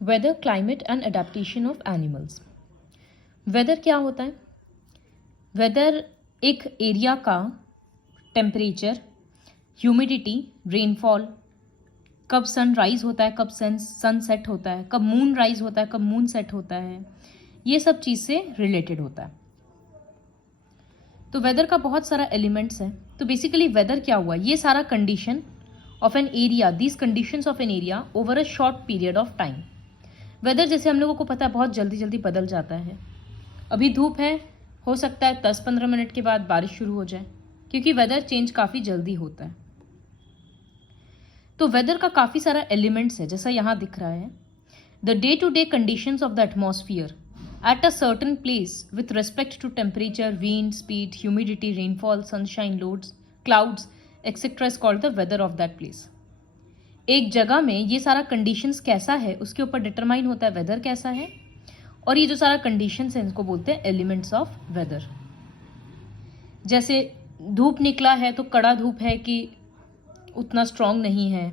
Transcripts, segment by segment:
Weather, climate and adaptation of animals. Weather क्या होता है? वेदर एक एरिया का टेम्परेचर, ह्यूमिडिटी, रेनफॉल, कब सनराइज होता है, कब सन सेट होता है, कब मून राइज होता है, कब मून सेट होता है, ये सब चीज़ से रिलेटेड होता है। तो वेदर का बहुत सारा एलिमेंट्स है। तो बेसिकली वेदर क्या हुआ? ये सारा condition of an area, these conditions of an area over a short period of time. Weather जैसे हम लोगों को पता है बहुत जल्दी जल्दी बदल जाता है। अभी धूप है, हो सकता है 10-15 मिनट के बाद बारिश शुरू हो जाए, क्योंकि वेदर चेंज काफ़ी जल्दी होता है। तो वेदर का काफ़ी सारा एलिमेंट्स है, जैसा यहाँ दिख रहा है। The day to day conditions of the atmosphere at a certain place with respect to temperature, wind, speed, humidity, rainfall, sunshine, loads, clouds, etc. is called the weather of that place. एक जगह में ये सारा conditions कैसा है उसके ऊपर determine होता है वेदर कैसा है, और ये जो सारा कंडीशंस है इनको बोलते हैं एलिमेंट्स ऑफ वेदर। जैसे धूप निकला है तो कड़ा धूप है कि उतना स्ट्रांग नहीं है,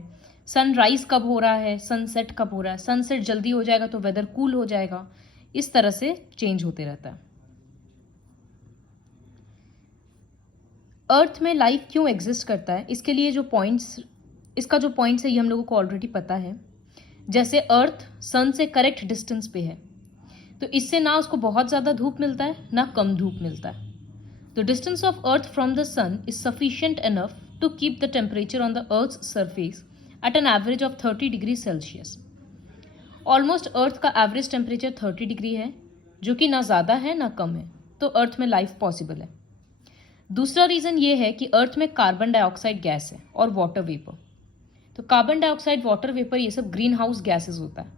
सनराइज कब हो रहा है, सनसेट कब हो रहा है, सनसेट जल्दी हो जाएगा तो वेदर कूल हो जाएगा, इस तरह से चेंज होते रहता है। अर्थ में लाइफ क्यों एग्जिस्ट करता है, इसके लिए जो पॉइंट्स, इसका जो पॉइंट्स है ये हम लोगों को ऑलरेडी पता है। जैसे अर्थ सन से करेक्ट डिस्टेंस पे है, तो इससे ना उसको बहुत ज़्यादा धूप मिलता है ना कम धूप मिलता है। The distance of earth from the sun is sufficient enough to keep the temperature on the earth surface at an average of 30 degree Celsius. Almost earth का एवरेज टेम्परेचर 30 डिग्री है, जो कि ना ज़्यादा है ना कम है, तो अर्थ में लाइफ पॉसिबल है। दूसरा रीज़न ये है कि अर्थ में कार्बन डाइऑक्साइड गैस है और वाटर वेपर। तो कार्बन डाइऑक्साइड, वाटर वेपर, ये सब ग्रीन हाउस गैसेज होता है,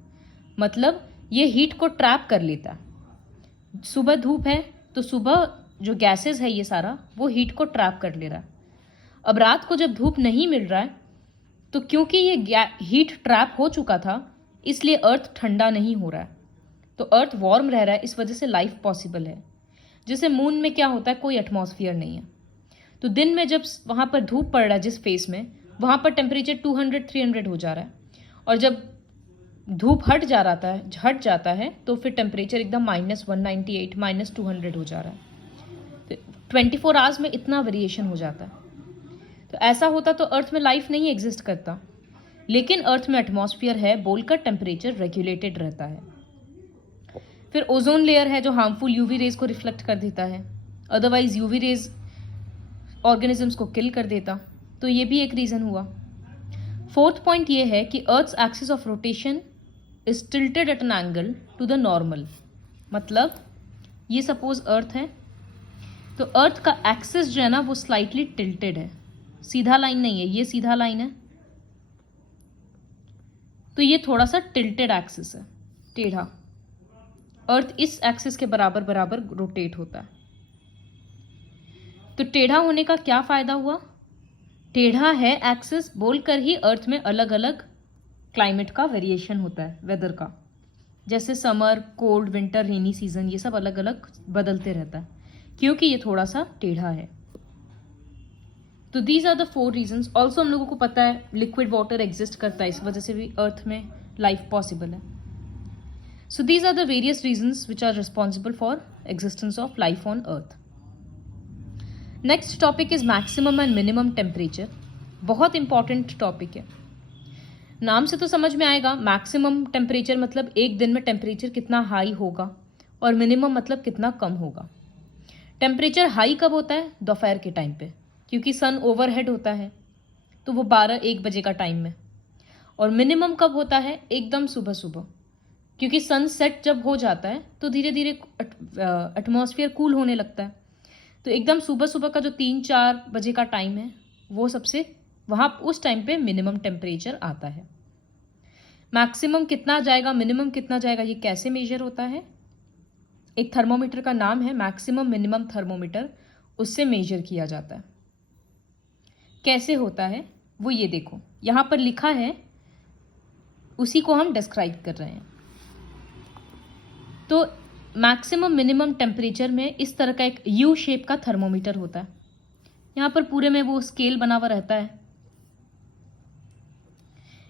मतलब ये हीट को ट्रैप कर लेता है। सुबह धूप है तो सुबह जो गैसेज है ये सारा वो हीट को ट्रैप कर ले रहा है। अब रात को जब धूप नहीं मिल रहा है तो क्योंकि ये हीट ट्रैप हो चुका था इसलिए अर्थ ठंडा नहीं हो रहा है, तो अर्थ वार्म रह रहा है, इस वजह से लाइफ पॉसिबल है। जैसे मून में क्या होता है, कोई एटमॉस्फियर नहीं है, तो दिन में जब वहाँ पर धूप पड़ रहा है जिस फेस में, वहाँ पर टेम्परेचर 200-300 हो जा रहा है, और जब धूप हट जाता है तो फिर टेम्परेचर एकदम -198, -200 हो जा रहा है। तो 24 आवर्स में इतना वेरिएशन हो जाता है। तो ऐसा होता तो अर्थ में लाइफ नहीं एग्जिस्ट करता, लेकिन अर्थ में एटमॉस्फेयर है बोलकर टेम्परेचर रेगुलेटेड रहता है। फिर ओजोन लेयर है जो हार्मफुल यूवी रेज को रिफ्लेक्ट कर देता है, अदरवाइज यूवी रेज ऑर्गेनिजम्स को किल कर देता, तो ये भी एक रीज़न हुआ। फोर्थ पॉइंट ये है कि earth's axis of rotation is tilted at an angle to the normal. मतलब ये सपोज अर्थ है, तो अर्थ का एक्सिस जो है ना वो स्लाइटली टिल्टेड है, सीधा लाइन नहीं है, ये सीधा लाइन है, तो ये थोड़ा सा टिल्टेड एक्सिस है, टेढ़ा। अर्थ इस एक्सिस के बराबर बराबर रोटेट होता है। तो टेढ़ा होने का क्या फायदा हुआ? टेढ़ा है एक्सिस बोलकर ही अर्थ में अलग अलग क्लाइमेट का वेरिएशन होता है, वेदर का। जैसे summer, cold, winter, rainy season, ये सब अलग अलग बदलते रहता है क्योंकि ये थोड़ा सा टेढ़ा है। तो these are the 4 reasons. Also हम लोगों को पता है लिक्विड वाटर एग्जिस्ट करता है, इस वजह से भी अर्थ में लाइफ पॉसिबल है। So these are the various reasons which are responsible for existence of life on earth. Next topic is maximum and minimum temperature. बहुत इंपॉर्टेंट टॉपिक है। नाम से तो समझ में आएगा, मैक्सिमम टेम्परेचर मतलब एक दिन में टेम्परेचर कितना हाई होगा, और मिनिमम मतलब कितना कम होगा। टेम्परेचर हाई कब होता है? दोपहर के टाइम पे, क्योंकि सन ओवरहेड होता है, तो वो 12-1 बजे का टाइम में। और मिनिमम कब होता है? एकदम सुबह सुबह, क्योंकि सन सेट जब हो जाता है तो धीरे धीरे एटमॉस्फेयर कूल होने लगता है, तो एकदम सुबह सुबह का जो 3-4 बजे का टाइम है वो सबसे वहाँ उस टाइम पे मिनिमम टेम्परेचर आता है। मैक्सिमम कितना जाएगा, मिनिमम कितना जाएगा, ये कैसे मेजर होता है? एक थर्मोमीटर का नाम है मैक्सिमम मिनिमम थर्मोमीटर, उससे मेजर किया जाता है। कैसे होता है वो ये देखो, यहाँ पर लिखा है, उसी को हम डिस्क्राइब कर रहे हैं। तो मैक्सिमम मिनिमम टेम्परेचर में इस तरह का एक यू शेप का थर्मोमीटर होता है। यहाँ पर पूरे में वो स्केल बना हुआ रहता है,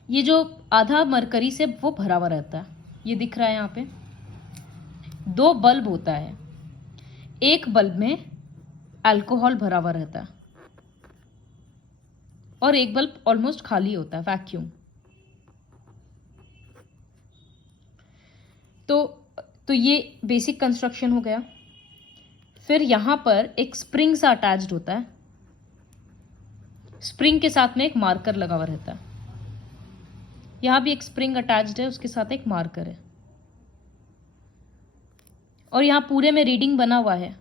ये जो आधा मरकरी से वो भरा हुआ रहता है, ये दिख रहा है यहाँ पे, 2 बल्ब होता है, एक बल्ब में अल्कोहल भरा हुआ रहता है और एक बल्ब ऑलमोस्ट खाली होता है, वैक्यूम। तो ये बेसिक कंस्ट्रक्शन हो गया। फिर यहाँ पर एक स्प्रिंग सा अटैच्ड होता है, स्प्रिंग के साथ में एक मार्कर लगा हुआ रहता है। यहाँ भी एक स्प्रिंग अटैच्ड है, उसके साथ एक मार्कर है, और यहाँ पूरे में रीडिंग बना हुआ है,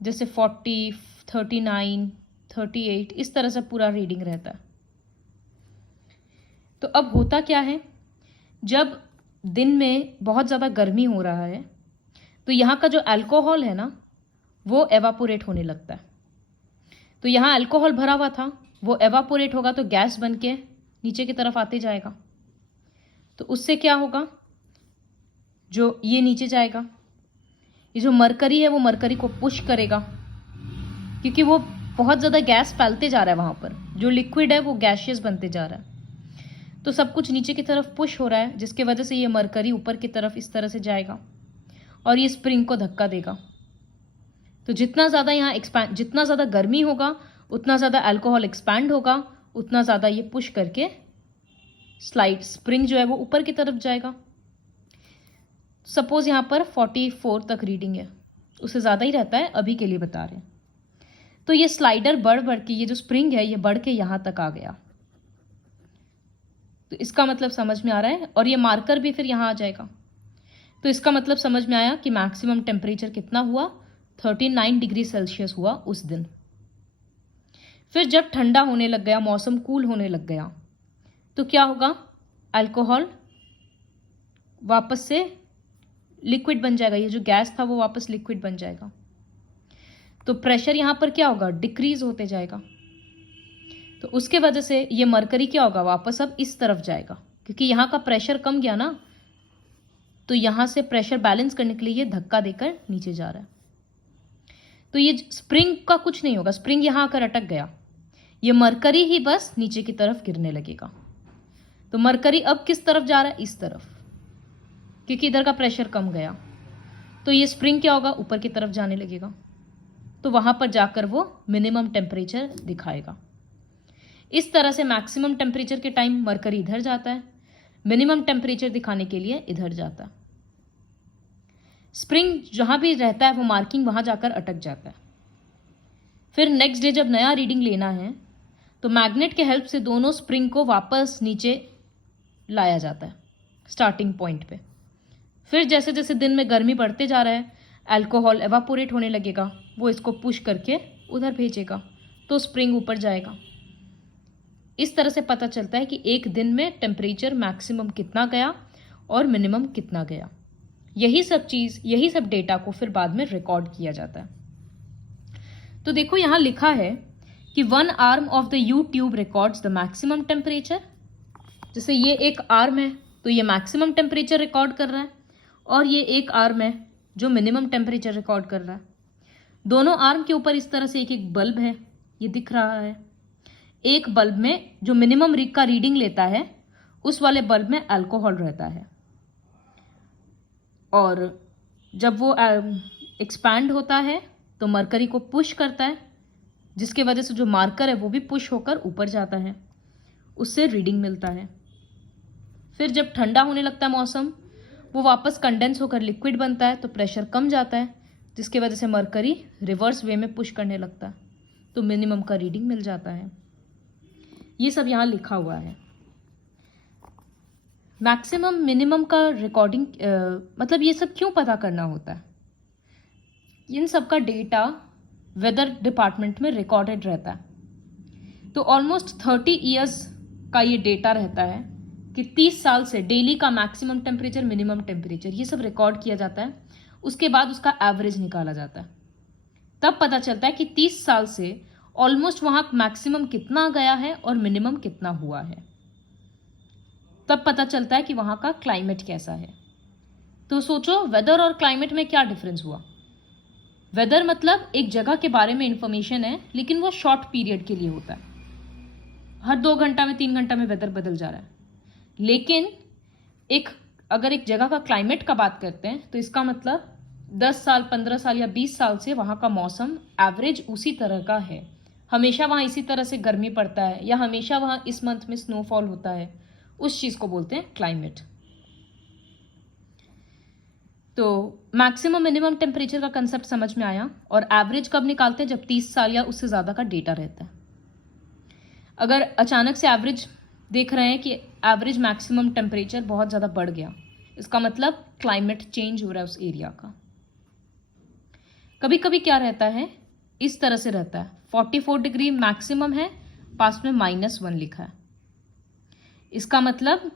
जैसे 40, 39, 38, इस तरह से पूरा रीडिंग रहता है। तो अब होता क्या है, जब दिन में बहुत ज़्यादा गर्मी हो रहा है तो यहाँ का जो अल्कोहल है ना वो एवापोरेट होने लगता है। तो यहाँ अल्कोहल भरा हुआ था, वो एवापोरेट होगा तो गैस बन के नीचे की तरफ आते जाएगा। तो उससे क्या होगा, जो ये नीचे जाएगा, ये जो मरकरी है वो मरकरी को पुश करेगा, क्योंकि वो बहुत ज़्यादा गैस फैलते जा रहा है, वहाँ पर जो लिक्विड है वो गैशियस बनते जा रहा है। तो सब कुछ नीचे की तरफ पुश हो रहा है, जिसके वजह से ये मरकरी ऊपर की तरफ इस तरह से जाएगा और ये स्प्रिंग को धक्का देगा। तो जितना ज़्यादा यहाँ एक्सपैंड, जितना ज़्यादा गर्मी होगा उतना ज़्यादा अल्कोहल एक्सपैंड होगा, उतना ज़्यादा ये पुश करके स्प्रिंग जो है वो ऊपर की तरफ जाएगा। सपोज यहाँ पर 44 तक रीडिंग है, उससे ज़्यादा ही रहता है, अभी के लिए बता रहे हैं। तो ये स्लाइडर बढ़ बढ़ के, ये जो स्प्रिंग है ये बढ़ के यहाँ तक आ गया। तो इसका मतलब समझ में आ रहा है, और ये मार्कर भी फिर यहाँ आ जाएगा। तो इसका मतलब समझ में आया कि मैक्सिमम टेम्परेचर कितना हुआ, 39 डिग्री सेल्सियस हुआ उस दिन। फिर जब ठंडा होने लग गया, मौसम कूल होने लग गया, तो क्या होगा, अल्कोहल वापस से लिक्विड बन जाएगा, ये जो गैस था वो वापस लिक्विड बन जाएगा। तो प्रेशर यहाँ पर क्या होगा, डिक्रीज होते जाएगा। तो उसके वजह से ये मरकरी क्या होगा, वापस अब इस तरफ जाएगा, क्योंकि यहाँ का प्रेशर कम गया ना, तो यहाँ से प्रेशर बैलेंस करने के लिए ये धक्का देकर नीचे जा रहा है। तो ये स्प्रिंग का कुछ नहीं होगा, स्प्रिंग यहाँ आकर अटक गया, ये मरकरी ही बस नीचे की तरफ गिरने लगेगा। तो मरकरी अब किस तरफ जा रहा है, इस तरफ, क्योंकि इधर का प्रेशर कम गया। तो ये स्प्रिंग क्या होगा, ऊपर की तरफ जाने लगेगा। तो वहाँ पर जाकर वो मिनिमम टेम्परेचर दिखाएगा। इस तरह से मैक्सिमम टेम्परेचर के टाइम मरकरी इधर जाता है, मिनिमम टेम्परेचर दिखाने के लिए इधर जाता है। स्प्रिंग जहाँ भी रहता है वो मार्किंग वहाँ जाकर अटक जाता है। फिर नेक्स्ट डे जब नया रीडिंग लेना है तो मैग्नेट के हेल्प से दोनों स्प्रिंग को वापस नीचे लाया जाता है स्टार्टिंग पॉइंट पे। फिर जैसे जैसे दिन में गर्मी बढ़ते जा रहा है, अल्कोहल एवापोरेट होने लगेगा, वो इसको पुश करके उधर भेजेगा, तो स्प्रिंग ऊपर जाएगा। इस तरह से पता चलता है कि एक दिन में टेम्परेचर मैक्सिमम कितना गया और मिनिमम कितना गया। यही सब डेटा को फिर बाद में रिकॉर्ड किया जाता है। तो देखो यहाँ लिखा है कि 1 arm of the you tube records the maximum temperature. जैसे ये एक आर्म है तो ये मैक्सिमम टेम्परेचर रिकॉर्ड कर रहा है, और ये एक आर्म है जो मिनिमम टेम्परेचर रिकॉर्ड कर रहा है। दोनों आर्म के ऊपर इस तरह से एक एक बल्ब है, ये दिख रहा है। एक बल्ब में जो मिनिमम का रीडिंग लेता है उस वाले बल्ब में अल्कोहल रहता है, और जब वो एक्सपैंड होता है तो मरकरी को पुश करता है, जिसके वजह से जो मार्कर है वो भी पुश होकर ऊपर जाता है, उससे रीडिंग मिलता है। फिर जब ठंडा होने लगता है मौसम, वो वापस कंडेंस होकर लिक्विड बनता है, तो प्रेशर कम जाता है, जिसके वजह से मरकरी रिवर्स वे में पुश करने लगता है, तो मिनिमम का रीडिंग मिल जाता है। ये सब यहाँ लिखा हुआ है। मैक्सिमम मिनिमम का रिकॉर्डिंग मतलब ये सब क्यों पता करना होता है, इन सब का डेटा वेदर डिपार्टमेंट में रिकॉर्डेड रहता है। तो ऑलमोस्ट 30 ईयर्स का ये डेटा रहता है कि 30 साल से डेली का मैक्सिमम टेम्परेचर, मिनिमम टेम्परेचर, ये सब रिकॉर्ड किया जाता है। उसके बाद उसका एवरेज निकाला जाता है, तब पता चलता है कि 30 साल से ऑलमोस्ट वहाँ मैक्सिमम कितना गया है और मिनिमम कितना हुआ है। तब पता चलता है कि वहाँ का क्लाइमेट कैसा है। तो सोचो वेदर और क्लाइमेट में क्या डिफरेंस हुआ। वेदर मतलब एक जगह के बारे में इंफॉर्मेशन है, लेकिन वो शॉर्ट पीरियड के लिए होता है, हर 2 घंटा में 3 घंटा में वेदर बदल जा रहा है। लेकिन अगर एक जगह का क्लाइमेट का बात करते हैं तो इसका मतलब 10 साल, 15 साल या 20 साल से वहाँ का मौसम एवरेज उसी तरह का है, हमेशा वहाँ इसी तरह से गर्मी पड़ता है या हमेशा वहाँ इस मंथ में स्नोफॉल होता है, उस चीज़ को बोलते हैं क्लाइमेट। तो मैक्सिमम मिनिमम टेम्परेचर का कंसेप्ट समझ में आया। और एवरेज कब निकालते हैं? जब 30 साल या उससे ज़्यादा का डेटा रहता है। अगर अचानक से एवरेज देख रहे हैं कि एवरेज मैक्सिमम टेम्परेचर बहुत ज़्यादा बढ़ गया, इसका मतलब क्लाइमेट चेंज हो रहा है उस एरिया का। कभी कभी क्या रहता है, इस तरह से रहता है, 44 डिग्री मैक्सिमम है, पास में -1 लिखा है। इसका मतलब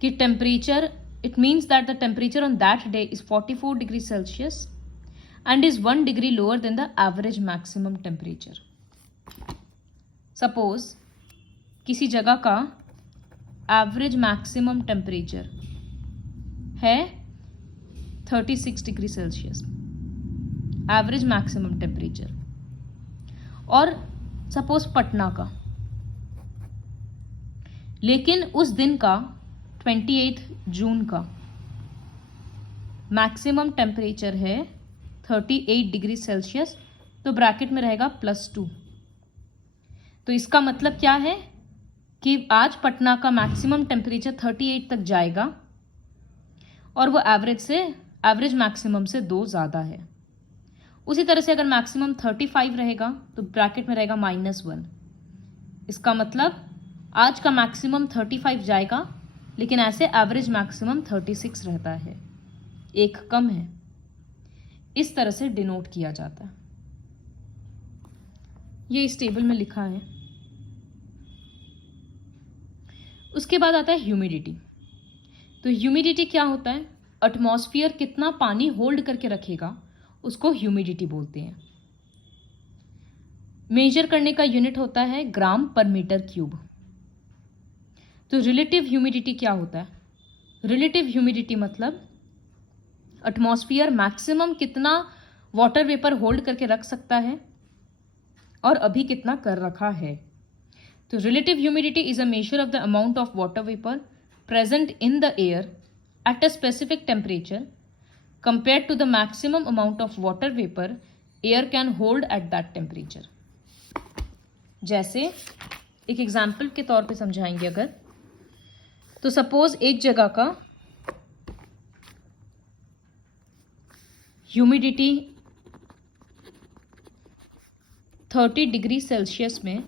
कि temperature, it means that the temperature on that day is 44 degrees Celsius and is 1 degree lower than the average maximum temperature. Suppose किसी जगह का एवरेज मैक्सिमम टेम्परेचर है 36 degree Celsius, average maximum temperature, और सपोज पटना का, लेकिन उस दिन का 28 जून का मैक्सिमम टेम्परेचर है 38 डिग्री सेल्सियस, तो ब्रैकेट में रहेगा +2। तो इसका मतलब क्या है कि आज पटना का मैक्सिमम टेम्परेचर 38 तक जाएगा और वो एवरेज मैक्सिमम से 2 ज़्यादा है। उसी तरह से अगर मैक्सिमम 35 रहेगा तो ब्रैकेट में रहेगा -1। इसका मतलब आज का मैक्सिमम 35 जाएगा, लेकिन ऐसे एवरेज मैक्सिमम 36 रहता है, एक कम है। इस तरह से डिनोट किया जाता है। ये इस टेबल में लिखा है। उसके बाद आता है ह्यूमिडिटी। तो ह्यूमिडिटी क्या होता है? एटमॉस्फेयर कितना पानी होल्ड करके रखेगा, उसको ह्यूमिडिटी बोलते हैं। मेजर करने का यूनिट होता है ग्राम पर मीटर क्यूब। तो रिलेटिव ह्यूमिडिटी क्या होता है? रिलेटिव ह्यूमिडिटी मतलब एटमॉस्फेयर मैक्सिमम कितना वाटर वेपर होल्ड करके रख सकता है और अभी कितना कर रखा है। तो relative humidity is a measure of the amount of water vapour present in the air at a specific temperature compare to the maximum amount of water vapour air can hold at that temperature. जैसे एक example के तौर पे समझाएंगे अगर, तो suppose एक जगह का ह्यूमिडिटी 30 डिग्री सेल्सियस में,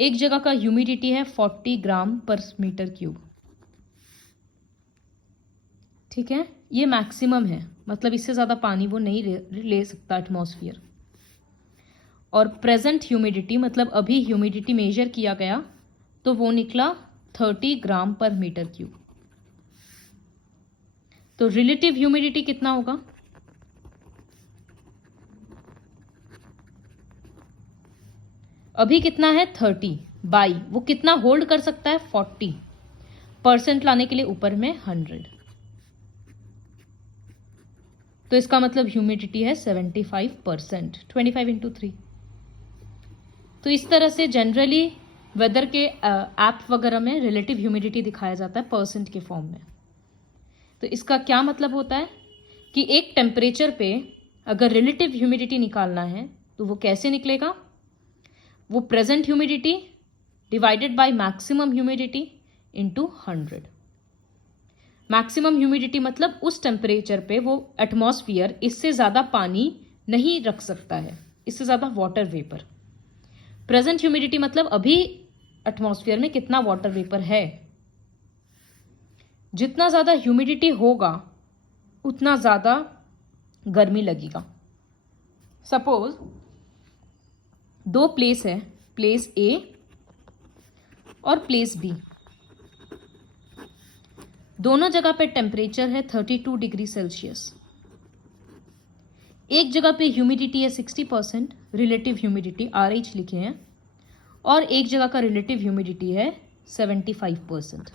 एक जगह का ह्यूमिडिटी है 40 ग्राम पर मीटर क्यूब। ठीक है, ये मैक्सिमम है, मतलब इससे ज़्यादा पानी वो नहीं ले सकता एटमॉस्फेयर। और प्रेजेंट ह्यूमिडिटी मतलब अभी ह्यूमिडिटी मेजर किया गया तो वो निकला 30 ग्राम पर मीटर क्यूब। तो रिलेटिव ह्यूमिडिटी कितना होगा? अभी कितना है 30 बाई वो कितना होल्ड कर सकता है 40% लाने के लिए ऊपर में 100। तो इसका मतलब ह्यूमिडिटी है 75%, 25 × 3। तो इस तरह से जनरली वेदर के ऐप वगैरह में रिलेटिव ह्यूमिडिटी दिखाया जाता है परसेंट के फॉर्म में। तो इसका क्या मतलब होता है कि एक टेम्परेचर पे अगर रिलेटिव ह्यूमिडिटी निकालना है तो वो कैसे निकलेगा? वो present humidity divided by maximum humidity into 100। Maximum humidity मतलब उस टेम्परेचर पे वो एटमॉस्फेयर इससे ज़्यादा पानी नहीं रख सकता है, इससे ज़्यादा वाटर वेपर। प्रेजेंट ह्यूमिडिटी मतलब अभी एटमॉस्फेयर में कितना वाटर वेपर है। जितना ज़्यादा ह्यूमिडिटी होगा उतना ज़्यादा गर्मी लगेगा। सपोज 2 प्लेस है, प्लेस ए और प्लेस बी। दोनों जगह पे टेम्परेचर है 32 डिग्री सेल्सियस। एक जगह पे ह्यूमिडिटी है 60%, रिलेटिव ह्यूमिडिटी RH लिखे हैं, और एक जगह का रिलेटिव ह्यूमिडिटी है 75%।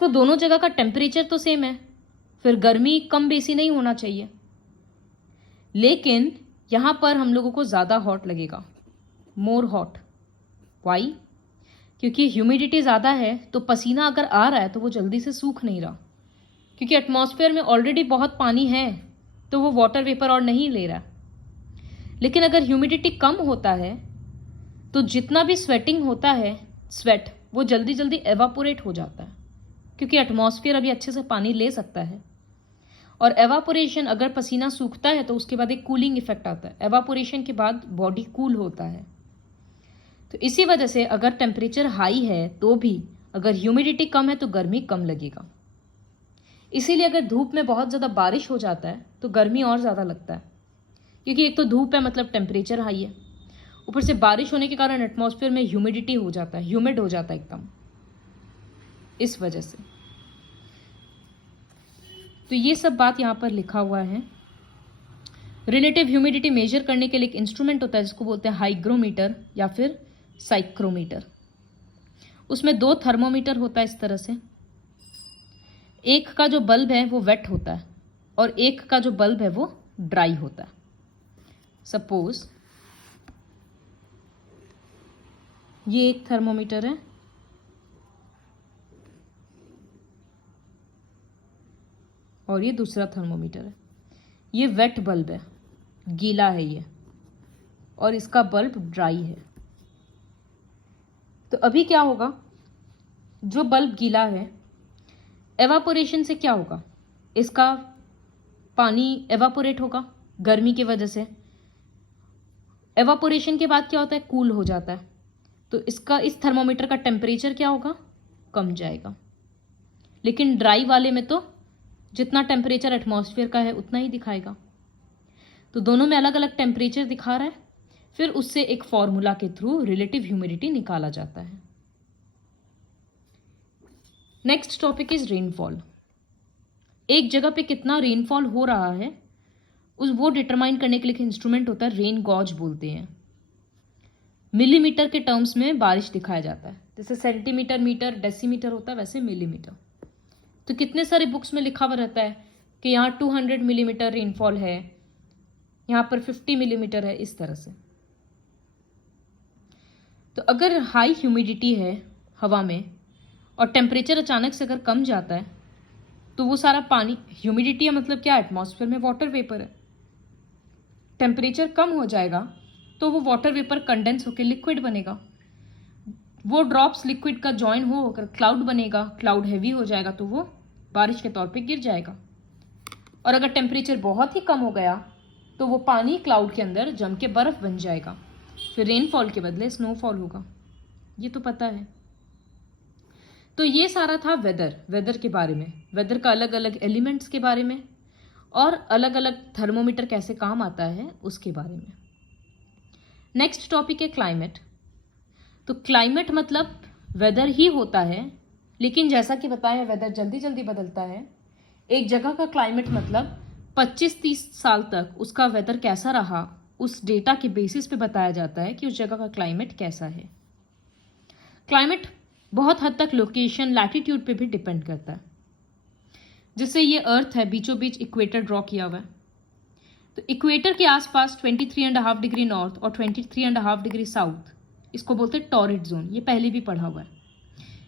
तो दोनों जगह का टेम्परेचर तो सेम है, फिर गर्मी कम बेसी नहीं होना चाहिए, लेकिन यहां पर हम लोगों को ज़्यादा हॉट लगेगा, मोर हॉट। वाई? क्योंकि ह्यूमिडिटी ज़्यादा है तो पसीना अगर आ रहा है तो वो जल्दी से सूख नहीं रहा, क्योंकि एटमॉस्फेयर में ऑलरेडी बहुत पानी है तो वो वाटर वेपर और नहीं ले रहा। लेकिन अगर ह्यूमिडिटी कम होता है तो जितना भी स्वेटिंग होता है, स्वेट, वो जल्दी जल्दी एवापोरेट हो जाता है, क्योंकि एटमॉस्फेयर अभी अच्छे से पानी ले सकता है। और एवापोरेशन, अगर पसीना सूखता है तो उसके बाद एक कूलिंग इफेक्ट आता है, एवापोरेशन के बाद बॉडी कूल होता है। तो इसी वजह से अगर टेम्परेचर हाई है तो भी अगर ह्यूमिडिटी कम है तो गर्मी कम लगेगा। इसीलिए अगर धूप में बहुत ज़्यादा बारिश हो जाता है तो गर्मी और ज़्यादा लगता है, क्योंकि एक तो धूप है मतलब टेम्परेचर हाई है, ऊपर से बारिश होने के कारण एटमॉस्फेयर में ह्यूमिडिटी हो जाता है, ह्यूमिड हो जाता है एकदम, इस वजह से। तो ये सब बात यहाँ पर लिखा हुआ है। रिलेटिव ह्यूमिडिटी मेजर करने के लिए एक इंस्ट्रूमेंट होता है जिसको बोलते हैं हाइग्रोमीटर या फिर साइक्रोमीटर। उसमें 2 थर्मोमीटर होता है इस तरह से। एक का जो बल्ब है वो वेट होता है और एक का जो बल्ब है वो ड्राई होता है। सपोज ये एक थर्मोमीटर है और ये दूसरा थर्मोमीटर है। ये वेट बल्ब है, गीला है ये, और इसका बल्ब ड्राई है। तो अभी क्या होगा, जो बल्ब गीला है, एवापोरेशन से क्या होगा, इसका पानी एवापोरेट होगा गर्मी की वजह से। एवापोरेशन के बाद क्या होता है, कूल हो जाता है। तो इसका, इस थर्मोमीटर का टेम्परेचर क्या होगा, कम जाएगा। लेकिन ड्राई वाले में तो जितना टेम्परेचर एटमॉस्फेयर का है उतना ही दिखाएगा। तो दोनों में अलग अलग टेम्परेचर दिखा रहा है, फिर उससे एक फॉर्मूला के थ्रू रिलेटिव ह्यूमिडिटी निकाला जाता है। Next topic is rainfall. एक जगह पे कितना रेनफॉल हो रहा है वो डिटरमाइन करने के लिए इंस्ट्रूमेंट होता है, रेन गॉज बोलते हैं। मिलीमीटर के टर्म्स में बारिश दिखाया जाता है, जैसे सेंटीमीटर, मीटर, डेसीमीटर होता है, वैसे मिलीमीटर। तो कितने सारे बुक्स में लिखा हुआ रहता है कि यहाँ 200 मिलीमीटर रेनफॉल है, यहाँ पर 50 मिलीमीटर है, इस तरह से। तो अगर हाई ह्यूमिडिटी है हवा में और टेम्परेचर अचानक से अगर कम जाता है तो वो सारा पानी, ह्यूमिडिटी है मतलब क्या, एटमॉस्फेयर में वाटर वेपर है, टेम्परेचर कम हो जाएगा तो वो वाटर वेपर कंडेंस होकर लिक्विड बनेगा। वो ड्रॉप्स लिक्विड का जॉइन होकर क्लाउड बनेगा, क्लाउड हैवी हो जाएगा तो वो बारिश के तौर पे गिर जाएगा। और अगर टेम्परेचर बहुत ही कम हो गया तो वो पानी क्लाउड के अंदर जम के बर्फ बन जाएगा, फिर रेनफॉल के बदले स्नोफॉल होगा। ये तो पता है। तो ये सारा था वेदर के बारे में, वेदर का अलग अलग एलिमेंट्स के बारे में और अलग अलग थर्मोमीटर कैसे काम आता है उसके बारे में। नेक्स्ट टॉपिक है क्लाइमेट। तो क्लाइमेट मतलब वेदर ही होता है, लेकिन जैसा कि बताया वेदर जल्दी जल्दी बदलता है। एक जगह का क्लाइमेट मतलब 25-30 साल तक उसका वेदर कैसा रहा, उस डेटा के बेसिस पे बताया जाता है कि उस जगह का क्लाइमेट कैसा है। क्लाइमेट बहुत हद तक लोकेशन, लैटिट्यूड पे भी डिपेंड करता है। जैसे ये अर्थ है, बीचों बीच इक्वेटर ड्रॉ किया हुआ है, तो इक्वेटर के आसपास 23.5 डिग्री नॉर्थ और 23.5 डिग्री साउथ, इसको बोलते हैं टॉरिड जोन। ये पहले भी पढ़ा हुआ है।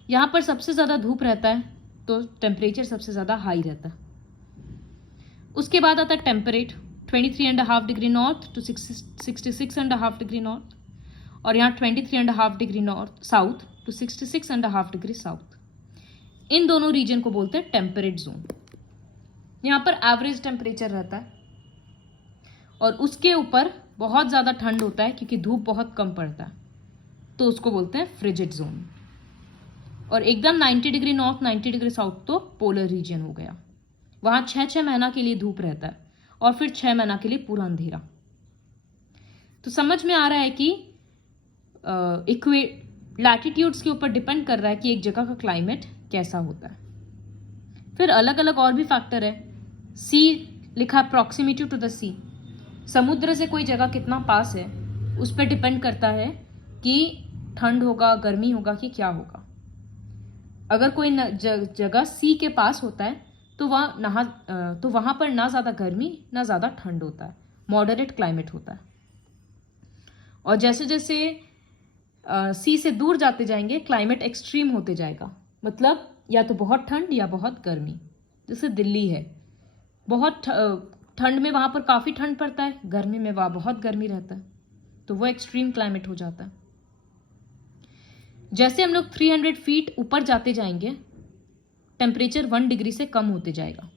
यहाँ पर सबसे ज़्यादा धूप रहता है तो टेम्परेचर सबसे ज़्यादा हाई रहता है। उसके बाद आता है temperate, 23.5 degree north to 66.5 degree north, और यहाँ 23.5 degree north south to 66.5 degree south. इन दोनों रीजन को बोलते हैं टेम्परेट जोन। यहाँ पर एवरेज टेम्परेचर रहता है और उसके ऊपर बहुत ज़्यादा ठंड होता है क्योंकि धूप बहुत कम पड़ता है, तो उसको बोलते हैं फ्रिजिड जोन। और एकदम 90 डिग्री नॉर्थ 90 डिग्री साउथ तो पोलर रीजन हो गया। वहाँ 6 महीना के लिए धूप रहता है और फिर 6 महीना के लिए पूरा अंधेरा। तो समझ में आ रहा है कि लैटिट्यूड्स के ऊपर डिपेंड कर रहा है कि एक जगह का क्लाइमेट कैसा होता है। फिर अलग अलग और भी फैक्टर है। सी लिखा, प्रॉक्सिमिटी टू द सी, समुद्र से कोई जगह कितना पास है उस पर डिपेंड करता है कि ठंड होगा, गर्मी होगा कि क्या होगा। अगर कोई जगह सी के पास होता है तो वहाँ पर ना ज़्यादा गर्मी ना ज़्यादा ठंड होता है, मॉडरेट क्लाइमेट होता है। और जैसे जैसे सी से दूर जाते जाएंगे क्लाइमेट एक्सट्रीम होते जाएगा, मतलब या तो बहुत ठंड या बहुत गर्मी। जैसे दिल्ली है, बहुत ठंड में वहाँ पर काफ़ी ठंड पड़ता है, गर्मी में वहाँ बहुत गर्मी रहता है, तो वो एक्सट्रीम क्लाइमेट हो जाता है। जैसे हम लोग 300 फीट ऊपर जाते जाएंगे टेम्परेचर 1 डिग्री से कम होते जाएगा।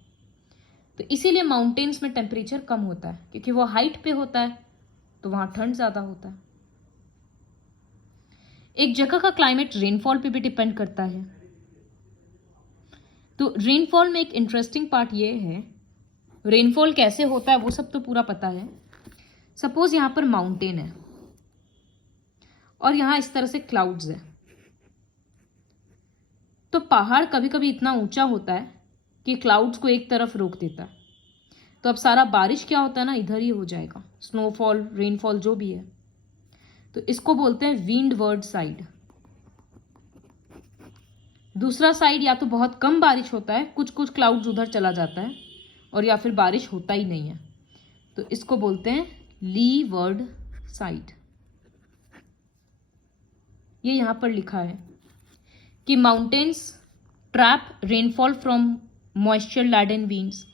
तो इसीलिए माउंटेन्स में टेम्परेचर कम होता है, क्योंकि वो हाइट पे होता है, तो वहाँ ठंड ज़्यादा होता है। एक जगह का क्लाइमेट रेनफॉल पे भी डिपेंड करता है। तो रेनफॉल में एक इंटरेस्टिंग पार्ट ये है, रेनफॉल कैसे होता है वो सब तो पूरा पता है। सपोज यहाँ पर माउंटेन है और यहाँ इस तरह से क्लाउड्स है, तो पहाड़ कभी कभी इतना ऊंचा होता है कि क्लाउड्स को एक तरफ रोक देता है, तो अब सारा बारिश क्या होता है ना, इधर ही हो जाएगा, स्नोफॉल रेनफॉल जो भी है। तो इसको बोलते हैं विंडवर्ड साइड। दूसरा साइड या तो बहुत कम बारिश होता है, कुछ कुछ क्लाउड्स उधर चला जाता है, और या फिर बारिश होता ही नहीं है, तो इसको बोलते हैं लीवर्ड साइड। ये यहां पर लिखा है कि mountains trap rainfall from moisture laden winds.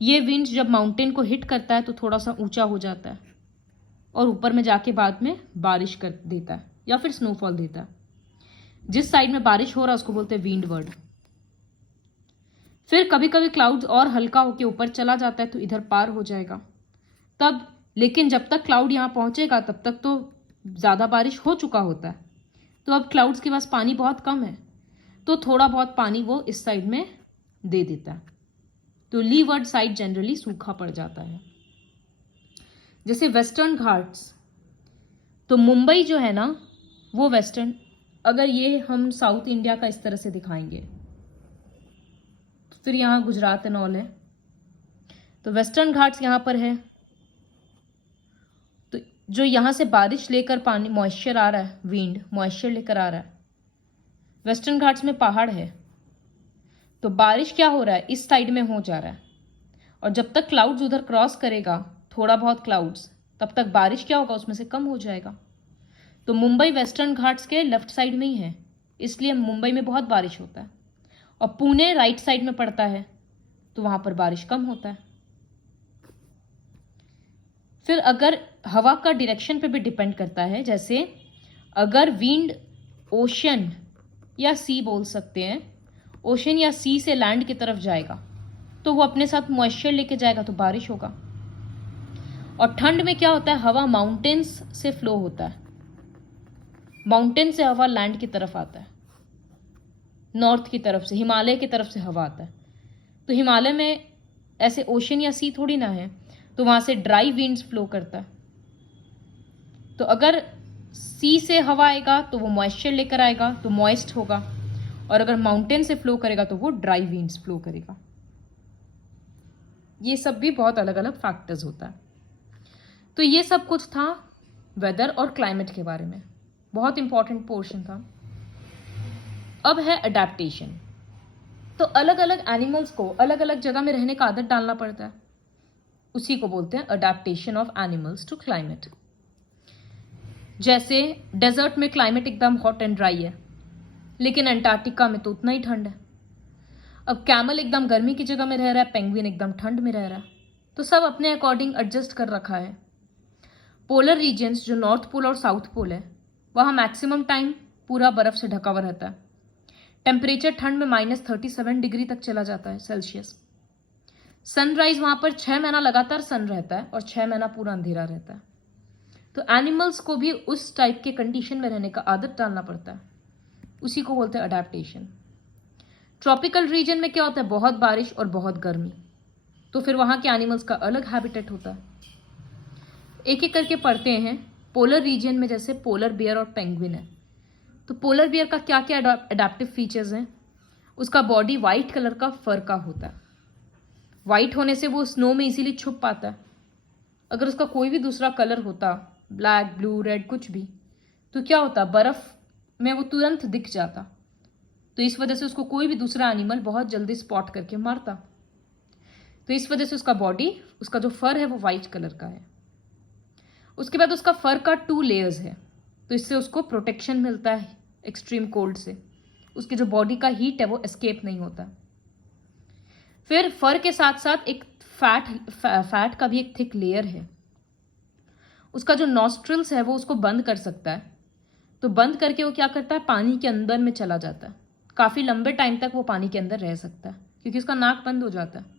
ये विंड्स जब माउंटेन को हिट करता है तो थोड़ा सा ऊंचा हो जाता है और ऊपर में जाके बाद में बारिश कर देता है या फिर स्नोफॉल देता है। जिस साइड में बारिश हो रहा है उसको बोलते हैं विंडवर्ड। फिर कभी कभी क्लाउड्स और हल्का होकर ऊपर चला जाता है तो इधर पार हो जाएगा तब, लेकिन जब तक क्लाउड यहाँ पहुंचेगा तब तक तो ज़्यादा बारिश हो चुका होता है। तो अब क्लाउड्स के पास पानी बहुत कम है, तो थोड़ा बहुत पानी वो इस साइड में दे देता है, तो लीवर्ड साइड जनरली सूखा पड़ जाता है। जैसे वेस्टर्न घाट्स, तो मुंबई जो है ना वो वेस्टर्न, अगर ये हम साउथ इंडिया का इस तरह से दिखाएंगे, फिर यहाँ गुजरात एंड ऑल है, तो वेस्टर्न घाट्स यहाँ पर है। तो जो यहाँ से बारिश लेकर पानी मॉइस्चर आ रहा है, विंड मॉइस्चर लेकर आ रहा है, वेस्टर्न घाट्स में पहाड़ है, तो बारिश क्या हो रहा है इस साइड में हो जा रहा है, और जब तक क्लाउड्स उधर क्रॉस करेगा थोड़ा बहुत क्लाउड्स, तब तक बारिश क्या होगा उसमें से कम हो जाएगा। तो मुंबई वेस्टर्न घाट्स के लेफ्ट साइड में ही है, इसलिए मुंबई में बहुत बारिश होता है, और पुणे राइट साइड में पड़ता है तो वहां पर बारिश कम होता है। फिर अगर हवा का डायरेक्शन पे भी डिपेंड करता है, जैसे अगर विंड ओशन या सी बोल सकते हैं, ओशन या सी से लैंड की तरफ जाएगा तो वो अपने साथ मॉइस्चर लेके जाएगा तो बारिश होगा। और ठंड में क्या होता है, हवा माउंटेन्स से फ्लो होता है, माउंटेन से हवा लैंड की तरफ आता है, नॉर्थ की तरफ से हिमालय की तरफ से हवा आता है। तो हिमालय में ऐसे ओशन या सी थोड़ी ना है, तो वहां से ड्राई विंड्स फ्लो करता है। तो अगर सी से हवा आएगा तो वो मॉइस्चर लेकर आएगा तो मॉइस्ट होगा, और अगर माउंटेन से फ्लो करेगा तो वो ड्राई विंड्स फ्लो करेगा। ये सब भी बहुत अलग अलग फैक्टर्स होता है। तो ये सब कुछ था वेदर और क्लाइमेट के बारे में, बहुत इंपॉर्टेंट पोर्शन था। अब है अडेप्टेशन। तो अलग अलग एनिमल्स को अलग अलग जगह में रहने का आदत डालना पड़ता है, उसी को बोलते हैं adaptation of animals to climate. जैसे डेजर्ट में क्लाइमेट एकदम हॉट एंड ड्राई है, लेकिन अंटार्कटिका में तो उतना ही ठंड है। अब कैमल एकदम गर्मी की जगह में रह रहा है, पेंगुइन एकदम ठंड में रह रहा है, तो सब अपने अकॉर्डिंग एडजस्ट कर रखा है। पोलर रीजन्स जो नॉर्थ पोल और साउथ पोल है, वहाँ मैक्सिमम टाइम पूरा बर्फ से ढका हुआ रहता है। टेम्परेचर ठंड में -37 डिग्री तक चला जाता है सेल्सियस। सनराइज वहाँ पर 6 महीना लगातार सन रहता है और 6 महीना पूरा अंधेरा रहता है। तो एनिमल्स को भी उस टाइप के कंडीशन में रहने का आदत डालना पड़ता है, उसी को बोलते हैं अडेप्टेशन। ट्रॉपिकल रीजन में क्या होता है, बहुत बारिश और बहुत गर्मी, तो फिर वहाँ के एनिमल्स का अलग हैबिटेट होता है। एक एक करके पढ़ते हैं। पोलर रीजन में जैसे पोलर बियर और पेंगुइन है, तो पोलर बियर का क्या क्या अडेप्टिव फीचर्स हैं। उसका बॉडी वाइट कलर का फर का होता है, वाइट होने से वो स्नो में इजीली छुप पाता है। अगर उसका कोई भी दूसरा कलर होता, ब्लैक ब्लू रेड कुछ भी, तो क्या होता, बर्फ में वो तुरंत दिख जाता, तो इस वजह से उसको कोई भी दूसरा एनिमल बहुत जल्दी स्पॉट करके मारता। तो इस वजह से उसका बॉडी, उसका जो फर है वो वाइट कलर का है। उसके बाद उसका फर का 2 लेयर्स है, तो इससे उसको प्रोटेक्शन मिलता है एक्सट्रीम कोल्ड से, उसकी जो बॉडी का हीट है वो एस्केप नहीं होता। फिर फर के साथ साथ एक फैट का भी एक थिक लेयर है। उसका जो नॉस्ट्रिल्स है वो उसको बंद कर सकता है, तो बंद करके वो क्या करता है, पानी के अंदर में चला जाता है। काफ़ी लंबे टाइम तक वो पानी के अंदर रह सकता है क्योंकि उसका नाक बंद हो जाता है।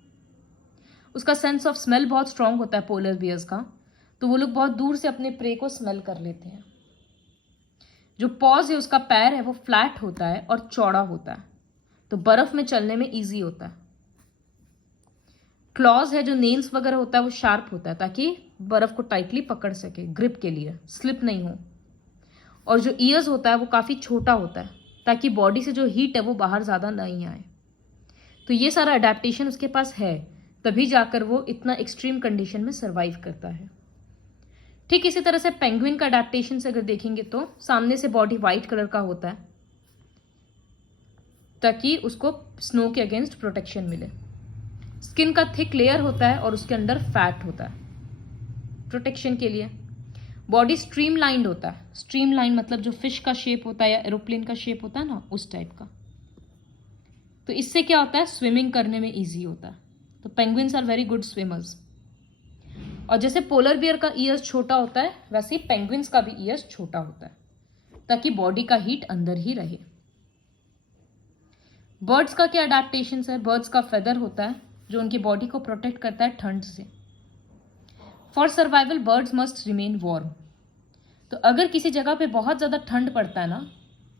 उसका सेंस ऑफ स्मेल बहुत स्ट्रांग होता है पोलर बियर्स का, तो वो लोग बहुत दूर से अपने प्रे को स्मेल कर लेते हैं। जो पॉज है उसका पैर है वो फ्लैट होता है और चौड़ा होता है, तो बर्फ में चलने में ईजी होता है। क्लॉज है, जो नेल्स वगैरह होता है वो शार्प होता है ताकि बर्फ को टाइटली पकड़ सके, ग्रिप के लिए, स्लिप नहीं हो। और जो ईयर्स होता है वो काफ़ी छोटा होता है ताकि बॉडी से जो हीट है वो बाहर ज़्यादा नहीं आए। तो ये सारा अडेप्टेशन उसके पास है, तभी जाकर वो इतना एक्सट्रीम कंडीशन में सर्वाइव करता है। ठीक इसी तरह से पेंगुइन का अडेप्टेशन से अगर देखेंगे तो सामने से बॉडी वाइट कलर का होता है ताकि उसको स्नो के अगेंस्ट प्रोटेक्शन मिले। स्किन का थिक लेयर होता है और उसके अंदर फैट होता है प्रोटेक्शन के लिए। बॉडी स्ट्रीमलाइंड होता है, स्ट्रीमलाइन मतलब जो फिश का शेप होता है या एरोप्लेन का शेप होता है ना, उस टाइप का। तो इससे क्या होता है, स्विमिंग करने में इजी होता है। तो penguins are very good swimmers. और जैसे पोलर बियर का ईयर्स छोटा होता है वैसे ही पेंगुइन्स का भी ईयर्स छोटा होता है ताकि बॉडी का हीट अंदर ही रहे। बर्ड्स का क्या अडेप्टेशन है, बर्ड्स का फेदर होता है जो उनकी बॉडी को प्रोटेक्ट करता है ठंड से। For survival birds must remain warm. तो अगर किसी जगह पे बहुत ज़्यादा ठंड पड़ता है ना,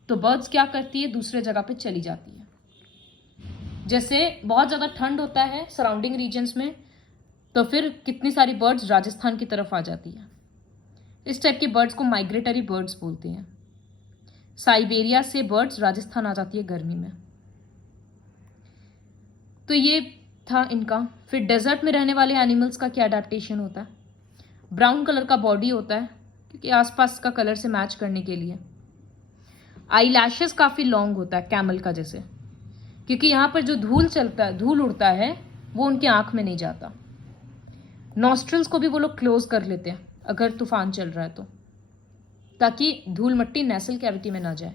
तो बर्ड्स क्या करती है, दूसरे जगह पे चली जाती है। जैसे बहुत ज़्यादा ठंड होता है सराउंडिंग रीजन्स में, तो फिर कितनी सारी बर्ड्स राजस्थान की तरफ आ जाती है। इस टाइप के बर्ड्स को माइग्रेटरी बर्ड्स बोलते हैं। साइबेरिया से बर्ड्स राजस्थान आ जाती है गर्मी में। तो ये था इनका। फिर डेजर्ट में रहने वाले एनिमल्स का क्या अडेप्टेशन होता है। ब्राउन कलर का बॉडी होता है क्योंकि आसपास का कलर से मैच करने के लिए। आई लैशेस काफ़ी लॉन्ग होता है कैमल का जैसे, क्योंकि यहाँ पर जो धूल उड़ता है वो उनकी आंख में नहीं जाता। नॉस्ट्रल्स को भी वो लोग क्लोज कर लेते हैं अगर तूफान चल रहा है तो, ताकि धूल मट्टी नेसल कैविटी में ना जाए।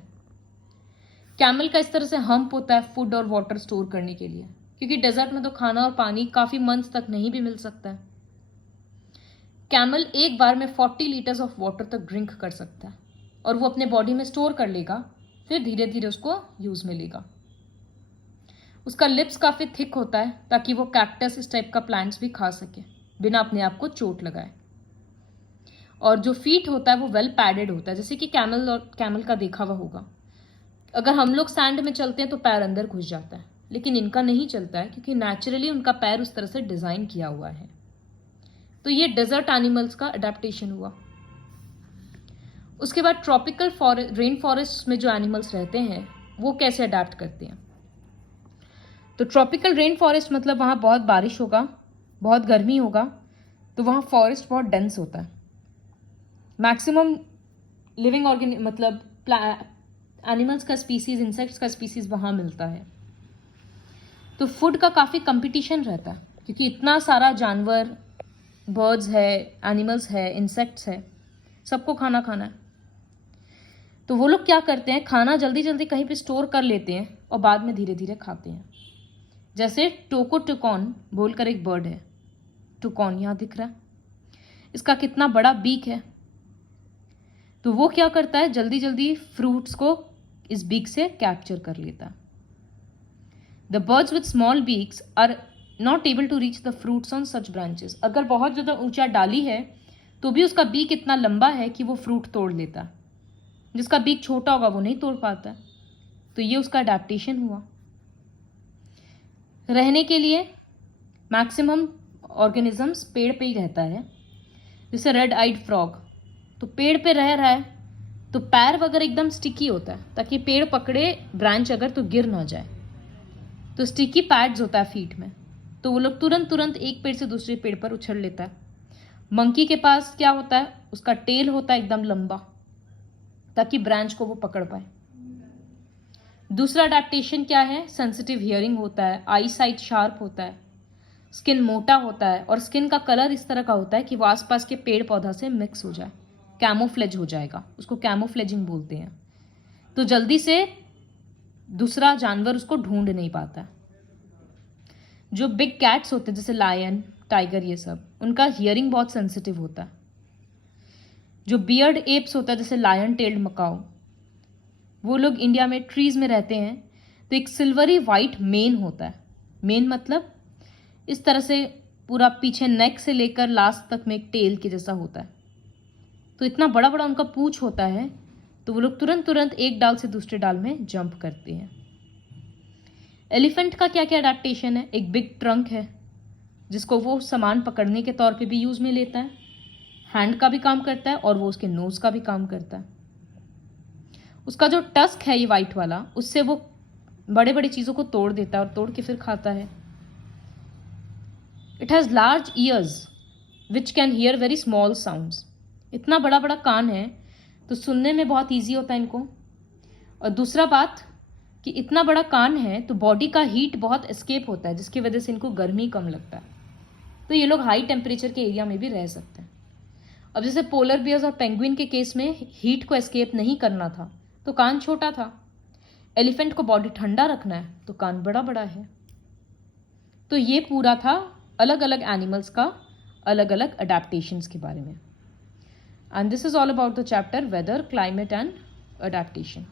कैमल का इस तरह से हम्प होता है फूड और वाटर स्टोर करने के लिए, क्योंकि डेजर्ट में तो खाना और पानी काफ़ी मंथ्स तक नहीं भी मिल सकता है। कैमल एक बार में 40 लीटर्स ऑफ वाटर तक ड्रिंक कर सकता है और वो अपने बॉडी में स्टोर कर लेगा, फिर धीरे धीरे उसको यूज़ मिलेगा। उसका लिप्स काफ़ी थिक होता है ताकि वो कैक्टस इस टाइप का प्लांट्स भी खा सके बिना अपने आप को चोट लगाए। और जो फीट होता है वो वेल पैडेड होता है, जैसे कि कैमल का देखा हुआ होगा। अगर हम लोग सैंड में चलते हैं तो पैर अंदर घुस जाता है, लेकिन इनका नहीं चलता है क्योंकि नेचुरली उनका पैर उस तरह से डिज़ाइन किया हुआ है। तो ये डेजर्ट एनिमल्स का अडेप्टेशन हुआ। उसके बाद ट्रॉपिकल रेन फॉरेस्ट में जो एनिमल्स रहते हैं वो कैसे अडेप्ट करते हैं। तो ट्रॉपिकल रेन फॉरेस्ट मतलब वहाँ बहुत बारिश होगा, बहुत गर्मी होगा, तो वहाँ फॉरेस्ट बहुत डेंस होता है। मैक्सिमम लिविंग मतलब एनिमल्स का स्पीसीज, इंसेक्ट्स का स्पीसीज वहाँ मिलता है। तो फूड का काफ़ी कंपटीशन रहता है क्योंकि इतना सारा जानवर, बर्ड्स है, एनिमल्स है, इंसेक्ट्स है, सबको खाना खाना है। तो वो लोग क्या करते हैं, खाना जल्दी जल्दी कहीं पे स्टोर कर लेते हैं और बाद में धीरे धीरे खाते हैं। जैसे टोकोटुकॉन बोलकर एक बर्ड है, टुकॉन यहाँ दिख रहा है, इसका कितना बड़ा बीक है। तो वो क्या करता है, जल्दी जल्दी फ्रूट्स को इस बीक से कैप्चर कर लेता है। The birds with small beaks are not able to reach the fruits on such branches. अगर बहुत ज़्यादा ऊंचा डाली है तो भी उसका बीक इतना लंबा है कि वो फ्रूट तोड़ लेता है। जिसका बीक छोटा होगा वो नहीं तोड़ पाता। तो ये उसका अडेप्टेशन हुआ। रहने के लिए मैक्सिमम ऑर्गेनिजम्स पेड़ पे ही रहता है। जैसे रेड आइड फ्रॉग, तो पेड़ पे रह रहा है तो पैर वगैरह एकदम स्टिकी होता है ताकि पेड़ पकड़े ब्रांच अगर तो गिर ना जाए। तो स्टिकी पैड्स होता है फीट में, तो वो लोग तुरंत एक पेड़ से दूसरे पेड़ पर उछल लेता है। मंकी के पास क्या होता है, उसका टेल होता है एकदम लंबा ताकि ब्रांच को वो पकड़ पाए। दूसरा अडेप्टेशन क्या है, सेंसिटिव हियरिंग होता है, आई साइट शार्प होता है, स्किन मोटा होता है और स्किन का कलर इस तरह का होता है कि वो आसपास के पेड़ पौधा से मिक्स हो जाए कैमोफ्लेज हो जाएगा, उसको कैमोफ्लेजिंग बोलते हैं। तो जल्दी से दूसरा जानवर उसको ढूंढ नहीं पाता। जो बिग कैट्स होते हैं जैसे लायन, टाइगर, ये सब, उनका हियरिंग बहुत सेंसिटिव होता है। जो बियर्ड एप्स होता है जैसे लायन टेल्ड मकाओ, वो लोग इंडिया में ट्रीज में रहते हैं, तो एक सिल्वरी वाइट मेन होता है। मेन मतलब इस तरह से पूरा पीछे नेक से लेकर लास्ट तक में एक टेल के जैसा होता है। तो इतना बड़ा बड़ा उनका पूंछ होता है, तो वो लोग तुरंत तुरंत एक डाल से दूसरे डाल में जंप करते हैं। एलिफेंट का क्या क्या अडेप्टेशन है? एक बिग ट्रंक है जिसको वो सामान पकड़ने के तौर पे भी यूज में लेता है, हैंड का भी काम करता है और वो उसके नोज का भी काम करता है। उसका जो टस्क है ये वाइट वाला, उससे वो बड़े बड़े चीज़ों को तोड़ देता है और तोड़ के फिर खाता है। It has large years which can hear very small sounds. इतना बड़ा बड़ा कान है तो सुनने में बहुत ईजी होता है इनको। और दूसरा बात कि इतना बड़ा कान है तो बॉडी का हीट बहुत एस्केप होता है, जिसकी वजह से इनको गर्मी कम लगता है। तो ये लोग हाई टेम्परेचर के एरिया में भी रह सकते हैं। अब जैसे पोलर बियर्स और पेंगुइन के केस में हीट को एस्केप नहीं करना था तो कान छोटा था। एलिफेंट को बॉडी ठंडा रखना है तो कान बड़ा बड़ा है। तो ये पूरा था अलग अलग एनिमल्स का अलग अलग अडेप्टेशंस के बारे में। And this is all about the chapter weather, climate and adaptation.